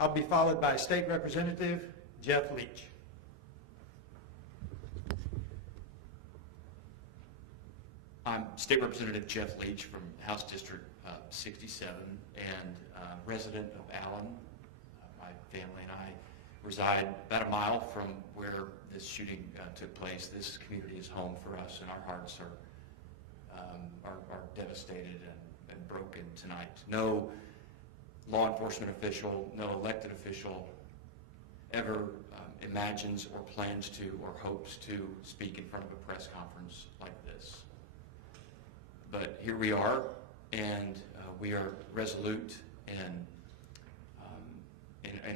I'll be followed by State Representative Jeff Leach. I'm State Representative Jeff Leach from House District 67 and resident of Allen. My family and I reside about a mile from where this shooting took place. This community is home for us, and our hearts are devastated and broken tonight. No law enforcement official, no elected official ever imagines or plans to or hopes to speak in front of a press conference like this. But here we are, and we are resolute in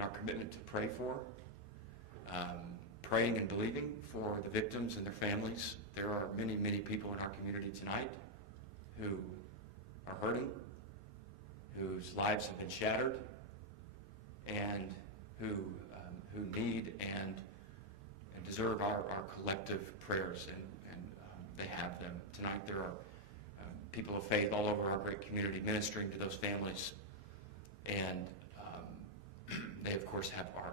our commitment to pray for, praying and believing for the victims and their families. There are many, many people in our community tonight who are hurting, whose lives have been shattered, and who need and deserve our collective prayers, and they have them. Tonight there are people of faith all over our great community ministering to those families, and they of course have our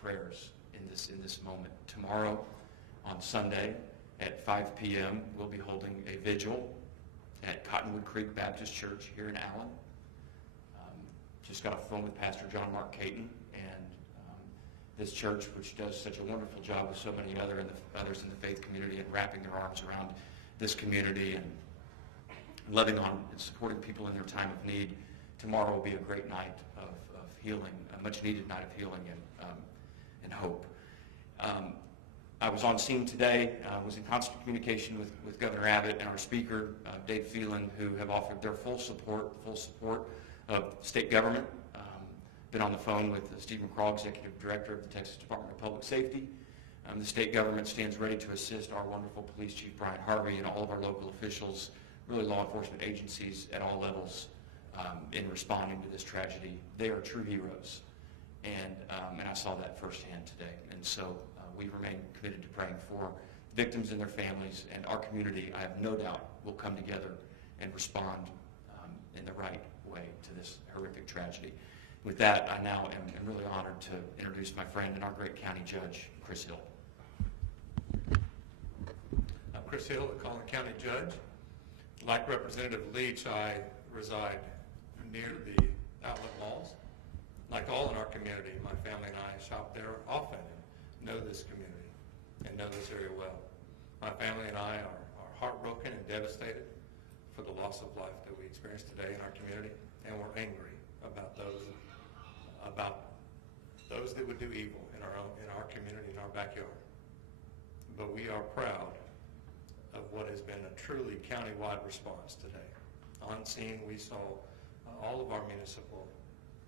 prayers in this moment. Tomorrow on Sunday at 5 p.m. we'll be holding a vigil at Cottonwood Creek Baptist Church here in Allen. Just got off the phone with Pastor John Mark Caton, and this church, which does such a wonderful job with so many others in the faith community and wrapping their arms around this community and loving on and supporting people in their time of need. Tomorrow will be a great night of healing, a much needed night of healing and hope. I was on scene today, was in constant communication with Governor Abbott and our Speaker, Dave Phelan, who have offered their full support of state government. Been on the phone with Steve McCraw, Executive Director of the Texas Department of Public Safety. The state government stands ready to assist our wonderful Police Chief Brian Harvey and all of our local officials, really law enforcement agencies at all levels, in responding to this tragedy. They are true heroes, and I saw that firsthand today. And so we remain committed to praying for victims and their families, and our community, I have no doubt, will come together and respond in the right way to this horrific tragedy. With that, I now am really honored to introduce my friend and our great county judge, Chris Hill. I'm Chris Hill, the Collin County Judge. Like Representative Leach, I reside near the outlet malls. Like all in our community, my family and I shop there often and know this community and know this area well. My family and I are heartbroken and devastated for the loss of life that we experienced today in our community, and we're angry about those that would do evil in our community, in our backyard. But we are proud of what has been a truly county-wide response today. On scene, we saw all of our municipal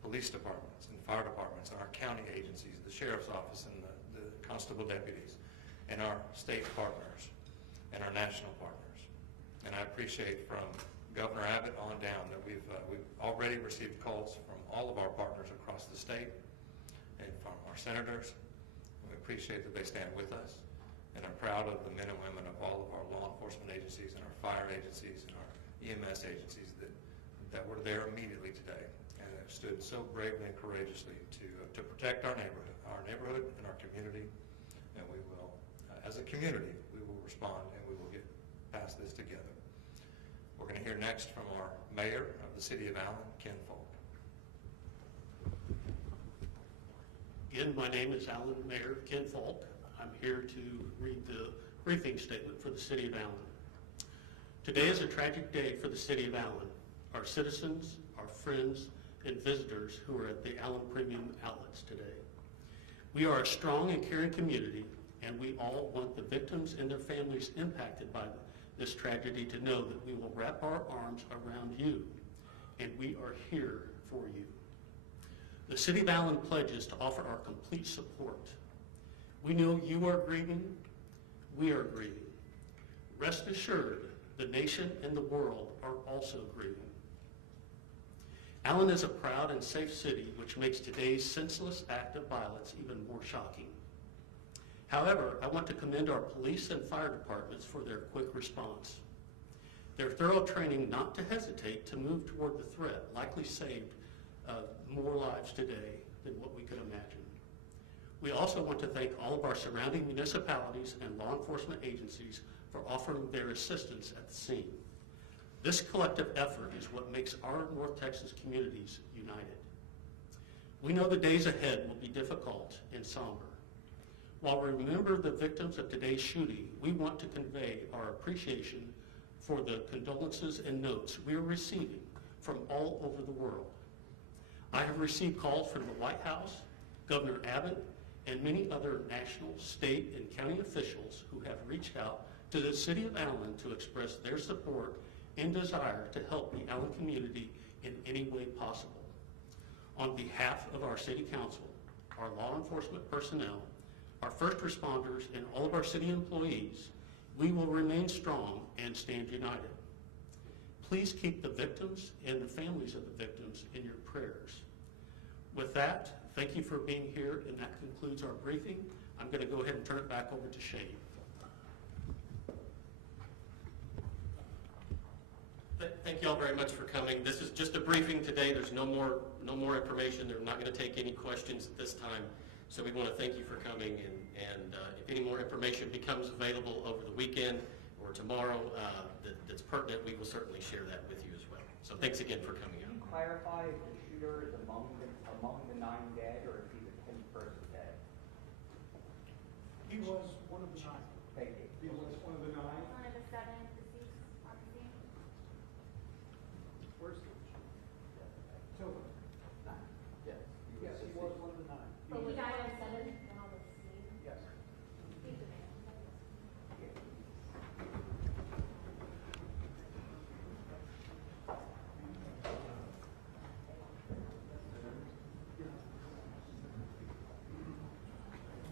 police departments and fire departments and our county agencies, the sheriff's office and the constable deputies, and our state partners and our national partners. And I appreciate from Governor Abbott on down that we've already received calls from all of our partners across the state and from our senators. We appreciate that they stand with us. And I'm proud of the men and women of all of our law enforcement agencies and our fire agencies and our EMS agencies that were there immediately today and have stood so bravely and courageously to protect our neighborhood and our community. And we will, as a community, we will respond and we will get past this together. We're going to hear next from our mayor of the city of Allen, Ken Folk. Again, my name is Allen Mayor Ken Folk. I'm here to read the briefing statement for the City of Allen. Today is a tragic day for the City of Allen, our citizens, our friends, and visitors who are at the Allen Premium Outlets today. We are a strong and caring community, and we all want the victims and their families impacted by this tragedy to know that we will wrap our arms around you, and we are here for you. The City of Allen pledges to offer our complete support. We know you are grieving, we are grieving. Rest assured, the nation and the world are also grieving. Allen is a proud and safe city, which makes today's senseless act of violence even more shocking. However, I want to commend our police and fire departments for their quick response. Their thorough training not to hesitate to move toward the threat likely saved more lives today than what we could imagine. We also want to thank all of our surrounding municipalities and law enforcement agencies for offering their assistance at the scene. This collective effort is what makes our North Texas communities united. We know the days ahead will be difficult and somber. While we remember the victims of today's shooting, we want to convey our appreciation for the condolences and notes we are receiving from all over the world. I have received calls from the White House, Governor Abbott, and many other national, state, and county officials who have reached out to the City of Allen to express their support and desire to help the Allen community in any way possible. On behalf of our City Council, our law enforcement personnel, our first responders, and all of our city employees, we will remain strong and stand united. Please keep the victims and the families of the victims in your prayers. With that, thank you for being here, and that concludes our briefing. I'm going to go ahead and turn it back over to Shane. Thank you all very much for coming. This is just a briefing today. There's no more information. They're not going to take any questions at this time. So we want to thank you for coming, and if any more information becomes available over the weekend or tomorrow that's pertinent, we will certainly share that with you as well. So thanks again for coming out. Can you clarify if the shooter is among the 9 dead, or if he's the 10th person dead? He was one of the 9.